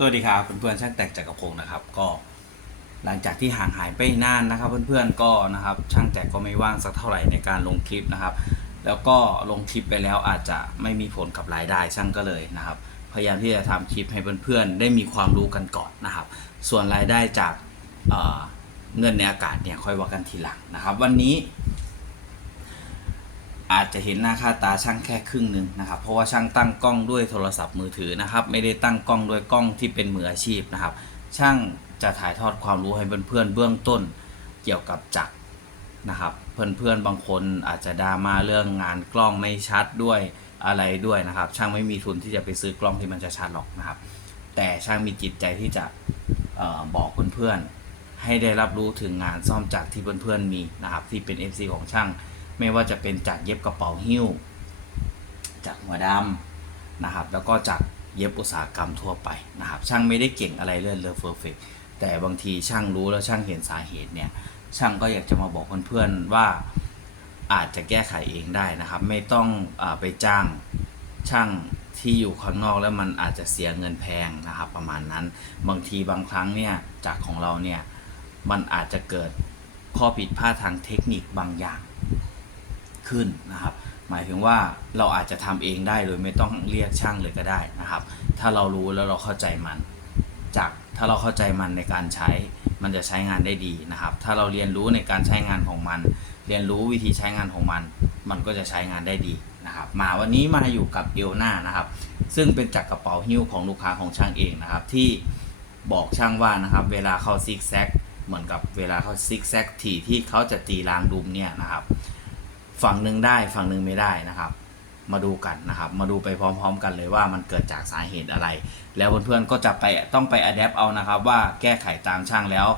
สวัสดีครับเพื่อนๆช่างแต่งจักรพงศ์นะครับ ก็หลังจากที่ห่างหายไปนานนะครับ เพื่อนๆก็นะครับ ช่างแจกก็ไม่ว่างสักเท่าไหร่ในการลงคลิปนะครับ แล้วก็ลงคลิปไปแล้วอาจจะไม่มีผลกับรายได้ช่างก็เลยนะครับ พยายามที่จะทำคลิปให้เพื่อนๆได้มีความรู้กันก่อนนะครับ ส่วนรายได้จากเเงินในอากาศเนี่ยค่อยว่ากันทีหลังนะครับ วันนี้ อาจจะเห็นหน้าค่าตาช่างแค่ครึ่งหนึ่งนะครับเพราะว่าช่างตั้งกล้องด้วยโทรศัพท์มือถือนะครับ ไม่ได้ตั้งกล้องด้วยกล้องที่เป็นมืออาชีพนะครับ ช่างจะถ่ายทอดความรู้ให้เพื่อนๆเบื้องต้นเกี่ยวกับจักรนะครับ เพื่อนๆบางคนอาจจะดราม่าเรื่องงานกล้องไม่ชัดด้วยอะไรด้วยนะครับ ช่างไม่มีทุนที่จะไปซื้อกล้องที่มันจะชัดหรอกนะครับ แต่ช่างมีจิตใจที่จะเออบอกเพื่อนๆให้ได้รับรู้ถึงงานซ่อมจักรที่เพื่อนๆมีนะครับ ที่เป็น FC ของช่าง ไม่ว่าจะเป็นจากเย็บกระเป๋าหิ้ว จากหัวดำนะครับ แล้วก็จากเย็บอุตสาหกรรมทั่วไปนะครับ ช่างไม่ได้เก่งอะไรเรื่องเลอเฟอร์เฟกแต่บางทีช่างรู้แล้วช่างเห็นสาเหตุเนี่ย ช่างก็อยากจะมาบอกเพื่อนๆว่าอาจจะแก้ไขเองได้นะครับ ไม่ต้องอไปจ้างช่างที่อยู่ข้างนอกแล้วมันอาจจะเสียเงินแพงนะครับ ประมาณนั้นบางทีบางครั้งเนี่ยจากของเราเนี่ยมันอาจจะเกิดข้อผิดพลาดทางเทคนิคบางอย่าง ขึ้นนะครับ หมายถึงว่าเราอาจจะทำเองได้โดยไม่ต้องเรียกช่างเลยก็ได้นะครับ ถ้าเรารู้แล้วเราเข้าใจมัน จากถ้าเราเข้าใจมันในการใช้ มันจะใช้งานได้ดีนะครับ ถ้าเราเรียนรู้ในการใช้งานของมัน เรียนรู้วิธีใช้งานของมัน มันก็จะใช้งานได้ดีนะครับ มาวันนี้มาอยู่กับเอลนานะครับ ซึ่งเป็นจักรกระเป๋าหิ้วของลูกค้าของช่างเองนะครับ ที่บอกช่างว่านะครับ เวลาเข้าซิกแซกเหมือนกับเวลาเข้าซิกแซกถี่ที่เขาจะตีรางดุมเนี่ยนะครับ ฝั่งหนึ่งได้ฝั่งหนึ่งไม่ได้นะครับ มาดูกันนะครับ มาดูไปพร้อม ๆ กันเลยว่ามันเกิดจากสาเหตุอะไร แล้วเพื่อนๆก็จะไปต้องไปอัดแอปเอานะครับ ว่าแก้ไขตามช่างแล้ว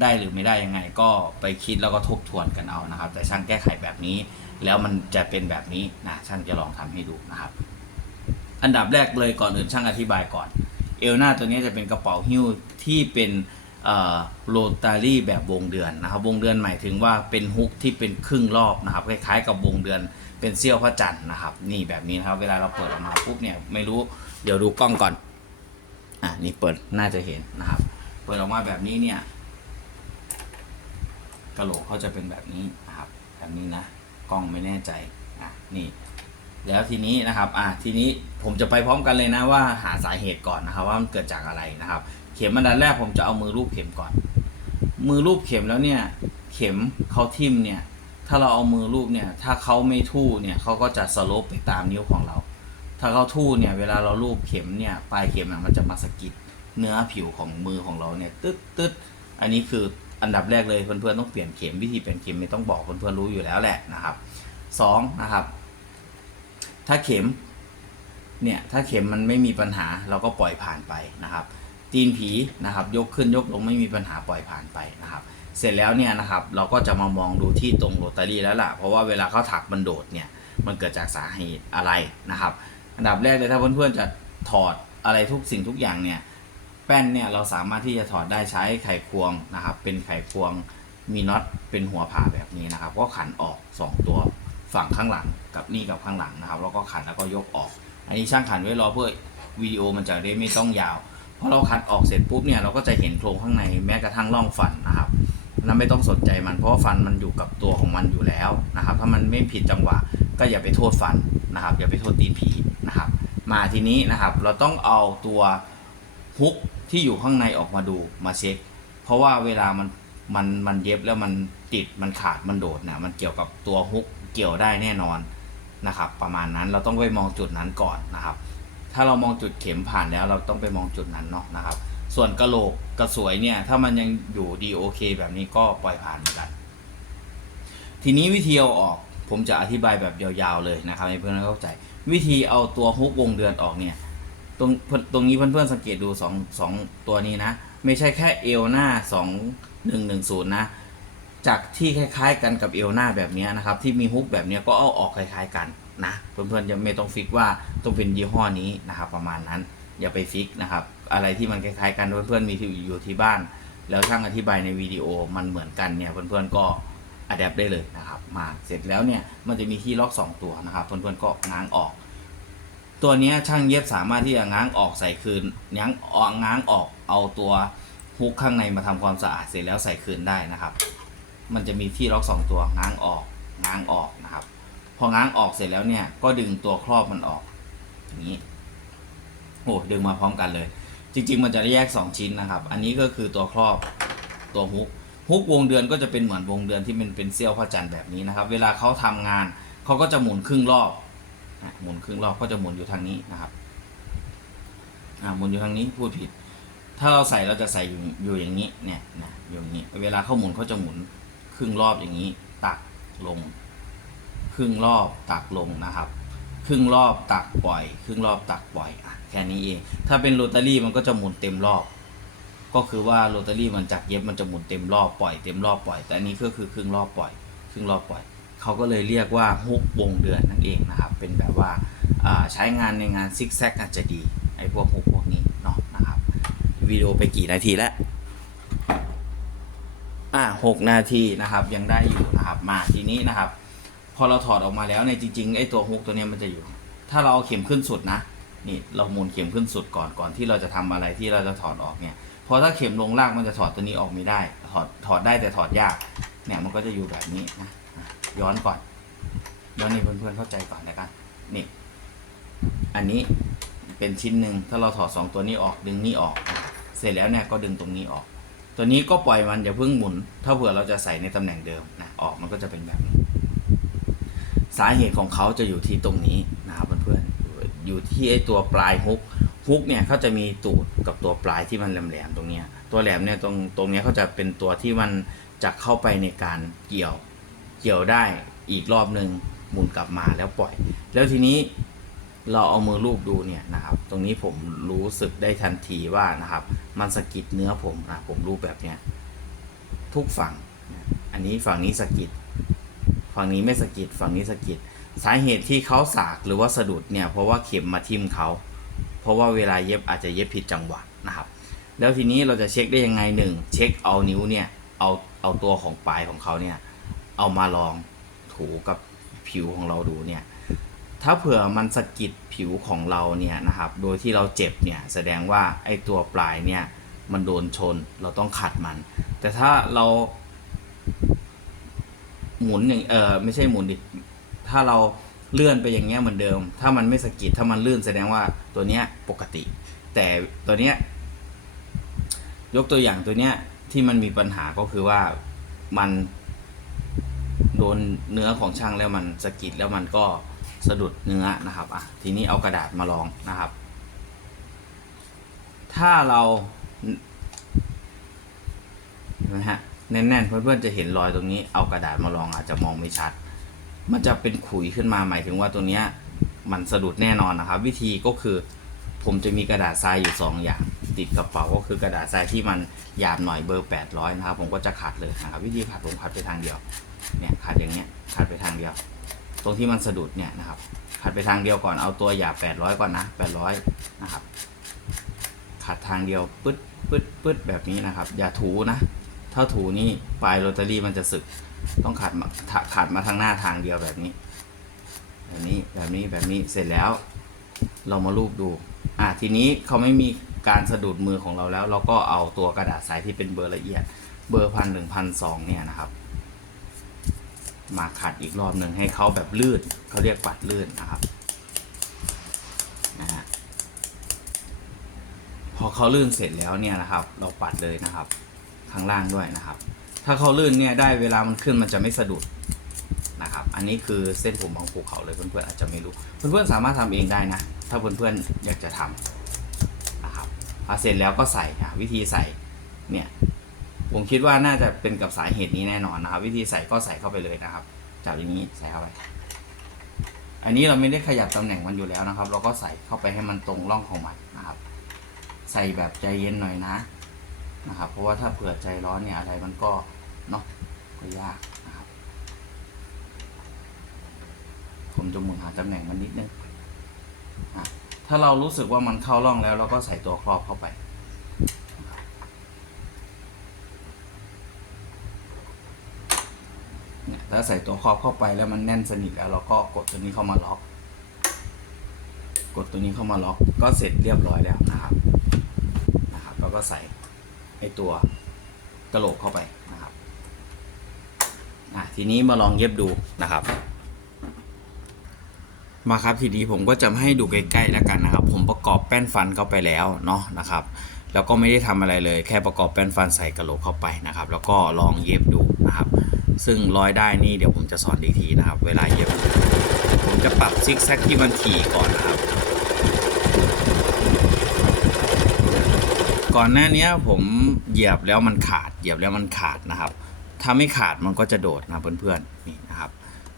ได้หรือไม่ได้ยังไงก็ไปคิดแล้วก็ทบทวนกันเอานะครับ แต่ช่างแก้ไขแบบนี้ แล้วมันจะเป็นแบบนี้นะช่างจะลองทำให้ดูนะครับ อันดับแรกเลยก่อนอื่นช่างอธิบายก่อน เอลนาตัวนี้จะเป็นกระเป๋าหิ้วที่เป็น โรตารี่แบบวงเดือนนะครับ วงเดือนหมายถึงว่าเป็นฮุกที่เป็นครึ่งรอบนะครับ คล้ายๆ กับวงเดือนเป็นเสี้ยวพระจันทร์นะครับ นี่แบบนี้นะครับ เวลาเราเปิดออกมาปุ๊บเนี่ยไม่รู้เดี๋ยวดูกล้องก่อน อะนี่เปิดน่าจะเห็นนะครับ เปิดออกมาแบบนี้เนี่ยกระโหลกเขาจะเป็นแบบนี้นะครับแบบนี้นะกล้องไม่แน่ใจอะนี่แล้วทีนี้นะครับ อะทีนี้ผมจะไปพร้อมกันเลยนะว่าหาสาเหตุก่อนนะครับ ว่ามันเกิดจากอะไรนะครับ เข็มอันดับแรกผมจะเอามือรูปเข็มก่อน มือรูปเข็มแล้วเนี่ย เข็มเขาทิ่มเนี่ย ถ้าเราเอามือรูปเนี่ย ถ้าเขาไม่ทู่เนี่ยเขาก็จะสโลปไปตามนิ้วของเรา ถ้าเขาทู่เนี่ย เวลาเรารูปเข็มเนี่ย ปลายเข็มมันจะมาสะกิดเนื้อผิวของมือของเราเนี่ย ตึ๊ดตึ๊ดอันนี้คืออันดับแรกเลยเพื่อนๆต้องเปลี่ยนเข็มวิธีเปลี่ยนเข็มไม่ต้องบอกเพื่อนๆรู้อยู่แล้วแหละนะครับสองนะครับ ถ้าเข็มเนี่ยถ้าเข็มมันไม่มีปัญหาเราก็ปล่อยผ่านไปนะครับ ตีนผีนะครับ ยกขึ้นยกลงไม่มีปัญหาปล่อยผ่านไปนะครับ เสร็จแล้วเนี่ยนะครับ เราก็จะมามองดูที่ตรงโรตารี่แล้วล่ะ เพราะว่าเวลาเขาถักมันโดดเนี่ย มันเกิดจากสาเหตุอะไรนะครับ อันดับแรกเลยถ้าเพื่อนๆจะถอดอะไรทุกสิ่งทุกอย่างเนี่ย แป้นเนี่ยเราสามารถที่จะถอดได้ใช้ไขควงนะครับ เป็นไขควงมีน็อตเป็นหัวผ่าแบบนี้นะครับ ก็ขันออก 2 ตัวฝั่งข้างหลังกับนี่กับข้างหลังนะครับ แล้วก็ขันแล้วก็ยกออก อันนี้ช่างขันไว้รอเพื่อวิดีโอมันจะได้ไม่ต้องยาว พอเราขัดออกเสร็จปุ๊บเนี่ยเราก็จะเห็นโครงข้างในแม้กระทั่งร่องฟันนะครับนั้นไม่ต้องสนใจมันเพราะฟันมันอยู่กับตัวของมันอยู่แล้วนะครับ ถ้ามันไม่ผิดจังหวะก็อย่าไปโทษฟันนะครับ อย่าไปโทษตีนผีนะครับ มาทีนี้นะครับเราต้องเอาตัวฮุกที่อยู่ข้างในออกมาดูมาเช็ค เพราะว่าเวลามันมันมันเย็บแล้วมันติดมันขาดมันโดดเนี่ยมันเกี่ยวกับตัวฮุกเกี่ยวได้แน่นอนนะครับ ประมาณนั้นเราต้องไปมองจุดนั้นก่อนนะครับ ถ้าเรามองจุดเข็มผ่านแล้วเราต้องไปมองจุดนั้นเนาะนะครับ ส่วนกระโหลกกระสวยเนี่ย ถ้ามันยังอยู่ดีโอเค แบบนี้ก็ปล่อยผ่านเหมือนกัน ทีนี้วิธีเอาออก ผมจะอธิบายแบบยาวๆเลยนะครับให้เพื่อนๆเข้าใจ วิธีเอาตัวฮุกวงเดือนออกเนี่ย ตรงตรงนี้เพื่อนๆสังเกตดูสองสองตัวนี้นะ ไม่ใช่แค่เอวหน้าสองหนึ่งหนึ่งศูนย์นะจากที่คล้าย ๆ กันกับเอวหน้าแบบนี้นะครับ ที่มีฮุกแบบนี้ก็เอาออกคล้าย ๆ กัน นะเพื่อนๆจะไม่ต้องฟิกว่าต้องเป็นยี่ห้อนี้นะครับประมาณนั้นอย่าไปฟิกนะครับ อะไรที่มันคล้ายๆกันเพื่อนๆมีที่อยู่ที่บ้าน แล้วช่างอธิบายในวิดีโอมันเหมือนกันเนี่ยเพื่อนๆก็อัดแอปได้เลยนะครับมาเสร็จแล้วเนี่ยมันจะมีที่ล็อก 2 ตัวนะครับเพื่อนๆก็ง้างออก ตัวนี้ช่างเย็บสามารถที่จะง้างออกใส่คืนง้างออกง้างออกเอาตัวฮุกข้างในมาทำความสะอาดเสร็จแล้วใส่คืนได้นะครับ มันจะมีที่ล็อกสองตัวง้างออกง้างออกนะครับ พอง้างออกเสร็จแล้วเนี่ย ก็ดึงตัวครอบมันออกอย่างนี้โอ้ดึงมาพร้อมกันเลย จริง ๆ มันจะแยกสองชิ้นนะครับ อันนี้ก็คือตัวครอบตัวฮุกฮุกวงเดือนก็จะเป็นเหมือนวงเดือนที่มันเป็นเสี้ยวพระจันทร์แบบนี้นะครับ เวลาเขาทำงานเขาก็จะหมุนครึ่งรอบหมุนครึ่งรอบก็จะหมุนอยู่ทางนี้นะครับหมุนอยู่ทางนี้พูดผิด ถ้าเราใส่เราจะใส่อยู่อยู่อย่างนี้เนี่ยนะอยู่อย่างนี้ เวลาเขาหมุนเขาจะหมุนครึ่งรอบอย่างนี้ ตักลง รึ่งรอบตักลงนะครับ ครึ่งรอบตักปล่อย ครึ่งรอบตักปล่อยอะแค่นี้เอง ถ้าเป็นโรตารี่มันก็จะหมุนเต็มรอบ ก็คือว่าโรตารี่มันจากเย็บมันจะหมุนเต็มรอบปล่อยเต็มรอบปล่อย แต่อันนี้ก็คือครึ่งรอบปล่อย ครึ่งรอบปล่อย เขาก็เลยเรียกว่าฮุกวงเดือนนั่นเองนะครับ เป็นแบบว่าใช้งานในงานซิกแซกอาจจะดีไอ้พวกฮุกพวกนี้เนาะนะครับวิดีโอไปกี่นาทีแล้วอ่าหกนาทีนะครับยังได้อยู่นะครับมาทีนี้นะครับ พอเราถอดออกมาแล้วในจริงๆไอ้ตัวฮุกตัวนี้มันจะอยู่ ถ้าเราเอาเข็มขึ้นสุดนะนี่เราหมุนเข็มขึ้นสุดก่อนก่อนที่เราจะทำอะไรที่เราจะถอดออกเนี่ยพอถ้าเข็มลงล่างมันจะถอดตัวนี้ออกไม่ได้ ถอดถอดได้แต่ถอดยากเนี่ยมันก็จะอยู่แบบนี้นะย้อนก่อนย้อนนี่เพื่อนๆเข้าใจก่อนแล้วกันนี่ อันนี้เป็นชิ้นหนึ่งถ้าเราถอดสองตัวนี้ออกดึงนี่ออก เสร็จแล้วเนี่ยก็ดึงตรงนี้ออก ตัวนี้ก็ปล่อยมันอย่าเพิ่งหมุน ถ้าเผื่อเราจะใส่ในตำแหน่งเดิมนะออกมันก็จะเป็นแบบนี้ สาเหตุของเขาจะอยู่ที่ตรงนี้นะครับเพื่อนๆอยู่ที่ไอตัวปลายฮุกฮุกเนี่ยเขาจะมีตูดกับตัวปลายที่มันแหลมๆตรงเนี้ยตัวแหลมเนี่ยตรงตรงเนี้ยเขาจะเป็นตัวที่มันจะเข้าไปในการเกี่ยวเกี่ยวได้อีกรอบหนึ่งหมุนกลับมาแล้วปล่อย แล้วทีนี้เราเอามือลูบดูเนี่ยนะครับ ตรงนี้ผมรู้สึกได้ทันทีว่านะครับ มันสะกิดเนื้อผมนะผมรูปแบบเนี้ยทุกฝั่ง อันนี้ฝั่งนี้สะกิด ฝั่งนี้ไม่สะกิดฝั่งนี้สะกิดสาเหตุที่เขาสากหรือว่าสะดุดเนี่ยเพราะว่าเข็มมาทิ่มเขาเพราะว่าเวลาเย็บอาจจะเย็บผิดจังหวะนะครับ แล้วทีนี้เราจะเช็คได้ยังไงหนึ่งเช็คเอานิ้วเนี่ยเอาเอาตัวของปลายของเขาเนี่ยเอามาลองถูกับผิวของเราดูเนี่ยถ้าเผื่อมันสะกิดผิวของเราเนี่ยนะครับโดยที่เราเจ็บเนี่ยแสดงว่าไอ้ตัวปลายเนี่ยมันโดนชนเราต้องขัดมัน แต่ถ้าเรา หมุนอย่างเออไม่ใช่หมุนดิถ้าเราเลื่อนไปอย่างเงี้ยเหมือนเดิม ถ้ามันไม่สะกิดถ้ามันลื่นแสดงว่าตัวเนี้ยปกติ แต่ตัวเนี้ยยกตัวอย่างตัวเนี้ยที่มันมีปัญหาก็คือว่ามันโดนเนื้อของช่างแล้วมันสะกิดแล้วมันก็สะดุดเนื้อนะครับอะทีนี้เอากระดาษมาลองนะครับ ถ้าเรานไหมฮะ แน่นๆเพื่อนๆจะเห็นรอยตรงนี้ เอากระดาษมาลองอาจจะมองไม่ชัด มันจะเป็นขุยขึ้นมาหมายถึงว่าตัวเนี้ยมันสะดุดแน่นอนนะครับ วิธีก็คือผมจะมีกระดาษทรายอยู่สองอย่างติดกระเป๋าก็คือกระดาษทรายที่มันหยาบหน่อยเบอร์ 800 นะครับ ผมก็จะขัดเลยนะครับวิธีขัดผมขัดไปทางเดียวเนี่ยขัดอย่างเงี้ยขัดไปทางเดียว ตรงที่มันสะดุดเนี่ยนะครับขัดไปทางเดียวก่อนเอาตัวหยาบ800 ก่อนนะ 800 นะครับขัดทางเดียวปึ๊ดปึ๊ดปึ๊ดแบบนี้นะครับ อย่าถูนะ ถ้าถูนี่ปลายโรตารี่มันจะสึก ต้องขัดมาขัดมาทางหน้าทางเดียวแบบนี้ แบบนี้แบบนี้แบบนี้เสร็จแล้ว เรามารูปดู อะทีนี้เขาไม่มีการสะดุดมือของเราแล้ว เราก็เอาตัวกระดาษทรายที่เป็นเบอร์ละเอียด เบอร์พันหนึ่งพันสองเนี่ยนะครับ มาขัดอีกรอบหนึ่งให้เขาแบบลื่นเขาเรียกปัดลื่นนะครับนะฮะพอเขาลื่นเสร็จแล้วเนี่ยนะครับ เราปัดเลยนะครับ ข้างล่างด้วยนะครับ ถ้าเขาลื่นเนี่ยได้เวลามันขึ้นมันจะไม่สะดุดนะครับ อันนี้คือเส้นผมของภูเขาเลยเพื่อนๆอาจจะไม่รู้ เพื่อนๆสามารถทำเองได้นะ ถ้าเพื่อนๆอยากจะทำนะครับพอเสร็จแล้วก็ใส่อะวิธีใส่เนี่ยผมคิดว่าน่าจะเป็นกับสาเหตุนี้แน่นอนนะครับ วิธีใส่ก็ใส่เข้าไปเลยนะครับจับอย่างนี้ใส่เข้าไป อันนี้เราไม่ได้ขยับตำแหน่งมันอยู่แล้วนะครับ เราก็ใส่เข้าไปให้มันตรงร่องของมันนะครับ ใส่แบบใจเย็นหน่อยนะ นะครับ เพราะว่าถ้าเผื่อใจร้อนเนี่ยอะไรมันก็เนาะก็ยากนะครับ ผมจะหมุนหาตำแหน่งมันนิดนึงถ้าเรารู้สึกว่ามันเข้าร่องแล้วเราก็ใส่ตัวครอบเข้าไปถ้าใส่ตัวครอบเข้าไปแล้วมันแน่นสนิทแล้วเราก็กดตัวนี้เข้ามาล็อกกกดตัวนี้เข้ามาล็อกก็เสร็จเรียบร้อยแล้วนะครับ นะครับ แล้วก็ใส่ ไอตัวกระโหลกเข้าไปนะครับอะทีนี้มาลองเย็บดูนะครับ มาครับทีนี้ผมก็จะให้ดูใกล้ๆแล้วกันนะครับ ผมประกอบแป้นฟันเข้าไปแล้วเนาะนะครับ แล้วก็ไม่ได้ทำอะไรเลย แค่ประกอบแป้นฟันใส่กระโหลกเข้าไปนะครับ แล้วก็ลองเย็บดูนะครับ ซึ่งร้อยได้นี่เดี๋ยวผมจะสอนอีกทีนะครับ เวลาเย็บ ผมจะปรับซิกแซกที่มันถี่ก่อนนะครับ ก่อนหน้านี้ผมเหยียบแล้วมันขาด เหยียบแล้วมันขาดนะครับ ถ้าไม่ขาดมันก็จะโดดนะเพื่อนๆนี่นะครับ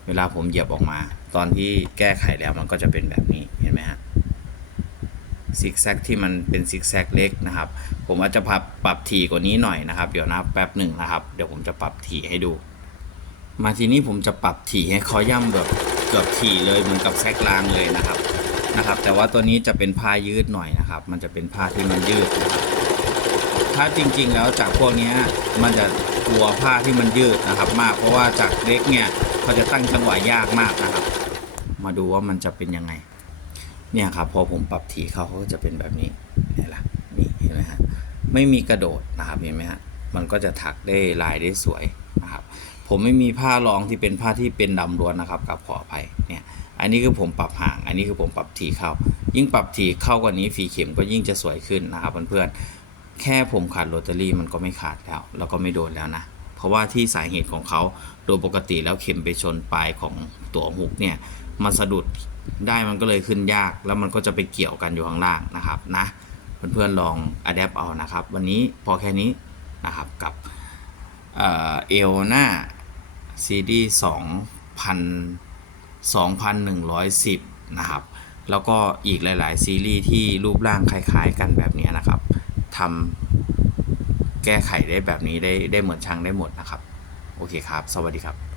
เวลาผมเหยียบออกมา ตอนที่แก้ไขแล้วมันก็จะเป็นแบบนี้เห็นไหมฮะซิกแซกที่มันเป็นซิกแซกเล็กนะครับ ผมอาจจะปรับปรับถี่กว่านี้หน่อยนะครับ เดี๋ยวนะแป๊บหนึ่งนะครับ เดี๋ยวผมจะปรับถี่ให้ดู มาทีนี้ผมจะปรับถี่ให้คอย่ำแบบเกือบถี่เลยเหมือนกับแซกลางเลยนะครับนะครับ แต่ว่าตัวนี้จะเป็นผ้ายืดหน่อยนะครับ มันจะเป็นผ้าที่มันยืดนะครับ ถ้าจริง ๆ แล้วจากพวกนี้มันจะกลัวผ้าที่มันยืดนะครับ มากเพราะว่าจากเล็กเนี่ยเขาจะตั้งจังหวะยากมากนะครับ มาดูว่ามันจะเป็นยังไง เนี่ยครับพอผมปรับถี่เขาเขาก็จะเป็นแบบนี้เห็นละนี่เห็นไหมฮะไม่มีกระโดดนะครับเห็นไหมฮะมันก็จะถักได้ลายได้สวยนะครับ ผมไม่มีผ้ารองที่เป็นผ้าที่เป็นดำล้วนนะครับกับขออภัยเนี่ยอันนี้คือผมปรับห่าง อันนี้คือผมปรับถี่เข้า ยิ่งปรับถี่เข้ากว่านี้ฝีเข็มก็ยิ่งจะสวยขึ้นนะครับเพื่อนๆ แค่ผมขาดโรตารี่มันก็ไม่ขาดแล้ว แล้วก็ไม่โดนแล้วนะ เพราะว่าที่สาเหตุของเขาโดยปกติแล้วเข็มไปชนปลายของตัวหุกเนี่ยมันสะดุดได้มันก็เลยขึ้นยาก แล้วมันก็จะไปเกี่ยวกันอยู่ข้างล่างนะครับนะเพื่อนๆลองอัดแอปเอานะครับ วันนี้พอแค่นี้นะครับกับเอลหน้าซีดีสองพันสองพันหนึ่งร้อยสิบนะครับ แล้วก็อีกหลาย ๆ ซีรีส์ที่รูปร่างคล้าย ๆ กันแบบนี้นะครับ ทำแก้ไขได้แบบนี้ได้ได้เหมือนช่างได้หมดนะครับ โอเคครับ สวัสดีครับ